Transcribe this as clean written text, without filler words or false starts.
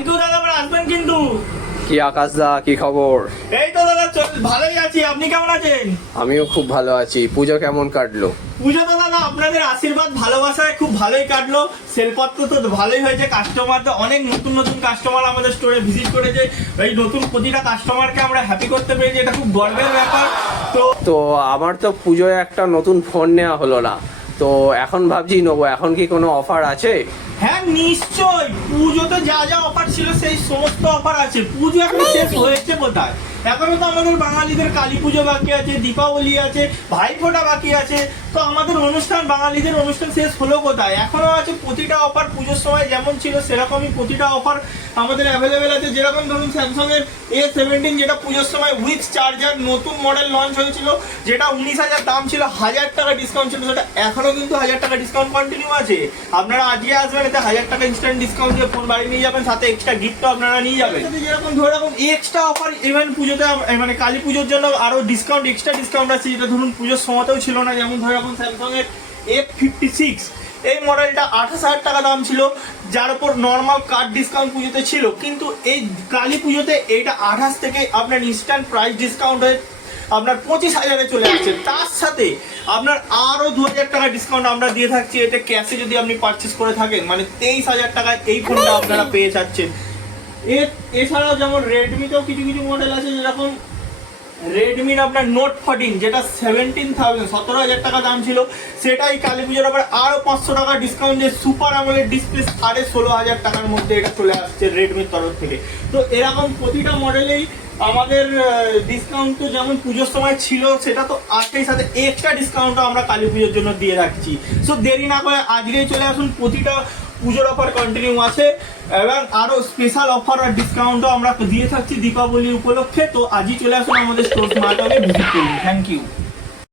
Thank you দাদা, আবার আসবেন কিন্তু। কি আকাশ দা, কি খবর? এই তো দাদা ভালোই আছি, আপনি কেমন আছেন? আমিও খুব ভালো আছি। পুজো কেমন কাটলো? পুজো তো দাদা আপনাদের আশীর্বাদ ভালোবাসায় খুব ভালোই কাটলো। সেলপত্র তো ভালোই হয়েছে, কাস্টমার তো অনেক নতুন নতুন কাস্টমার আমাদের স্টোরে ভিজিট করেছে। এই নতুন প্রতিটা কাস্টমারকে আমরা হ্যাপি করতে পেরেছি, এটা খুব গর্বের ব্যাপার। তো আমার তো পুজোয় একটা নতুন ফোন নেওয়া হলো না, তো এখন ভাবছি নেবো। এখন কি কোনো অফার আছে? হ্যাঁ নিশ্চয়, পুজোতে যা যা অফার ছিল সেই সমস্ত অফার আছে। পুজো এখন শেষ হয়েছে কোথায়, এখনো তো আমাদের বাঙালিদের কালী পুজো বাকি আছে, দীপাবলি আছে, ভাইফোঁটা বাকি আছে। তো আমাদের অনুষ্ঠান, বাঙালিদের অনুষ্ঠান শেষ হলো কোথায়? এখনো আছে প্রতিটা অফার। পুজোর সময় যেমন ছিল সেরকমই প্রতিটা অফার আমাদের অ্যাভেলেবেল আছে। যেরকম ধরুন স্যামসাং এর A17, যেটা পুজোর সময় উইথ চার্জার নতুন মডেল লঞ্চ হয়েছিল, যেটা 19,000 দাম ছিল, 1,000 টাকা ডিসকাউন্ট ছিল, সেটা এখনো কিন্তু 1,000 টাকা ডিসকাউন্ট কন্টিনিউ আছে। আপনারা আজকে আসবেন, এতে 1,000 টাকা ইনস্ট্যান্ট ডিসকাউন্ট দিয়ে ফোন বাড়ি নিয়ে যাবেন, সাথে এক্সট্রা গিফটও আপনারা নিয়ে যাবেন। যেরকম ধরে রাখুন এক্সট্রা অফার ইভেন পুজোতে, মানে কালী পুজোর জন্য আরো ডিসকাউন্ট, এক্সট্রা ডিসকাউন্ট আছে, যেটা ধরুন পুজোর সময়তেও ছিল না। যেমন ধরে রাখুন স্যামসাং এর F56, এই মডেলটা 28,000 টাকা দাম ছিল, যার উপর নর্মাল কার্ড ডিসকাউন্ট পুজোতে ছিল। কিন্তু এই কালী পুজোতে এইটা 28 থেকে আপনার ইনস্ট্যান্ট প্রাইস ডিসকাউন্ট হয়ে আপনার 25,000-এ চলে আসছে। তার সাথে আপনার আরো 2,000 টাকা ডিসকাউন্ট আমরা দিয়ে থাকছি। এটা ক্যাশে যদি আপনি পারচেস করে থাকেন, মানে 23,000 টাকায় এই ফোনটা আপনারা পেয়ে যাচ্ছেন। এছাড়াও যেমন রেডমিতেও কিছু কিছু মডেল আছে, যেরকম রেডমির আপনার নোট 14, যেটা 17,000 টাকা দাম ছিল, সেটাই কালী পুজোর আবার আরো 500 টাকা ডিসকাউন্ট দিয়ে সুপার আমলের ডিসপ্লে 16,500 টাকার মধ্যে এটা চলে আসছে রেডমির তরফ থেকে। তো এরকম প্রতিটা মডেলেই আমাদের ডিসকাউন্ট তো যেমন পুজোর সময় ছিল সেটা তো আজকের সাথে এক্সট্রা ডিসকাউন্টও আমরা কালী পুজোর জন্য দিয়ে রাখছি। সো দেরি না করে আজকেই চলে আসুন, প্রতিটা পুজোর অফার কন্টিনিউ আছে এবং আরো স্পেশাল অফার আর ডিসকাউন্টও আমরা দিয়ে থাকছি দীপাবলি উপলক্ষে। তো আজই চলে আসুন আমাদের স্টোর স্মার্ট ভিজিট করুন। Thank you.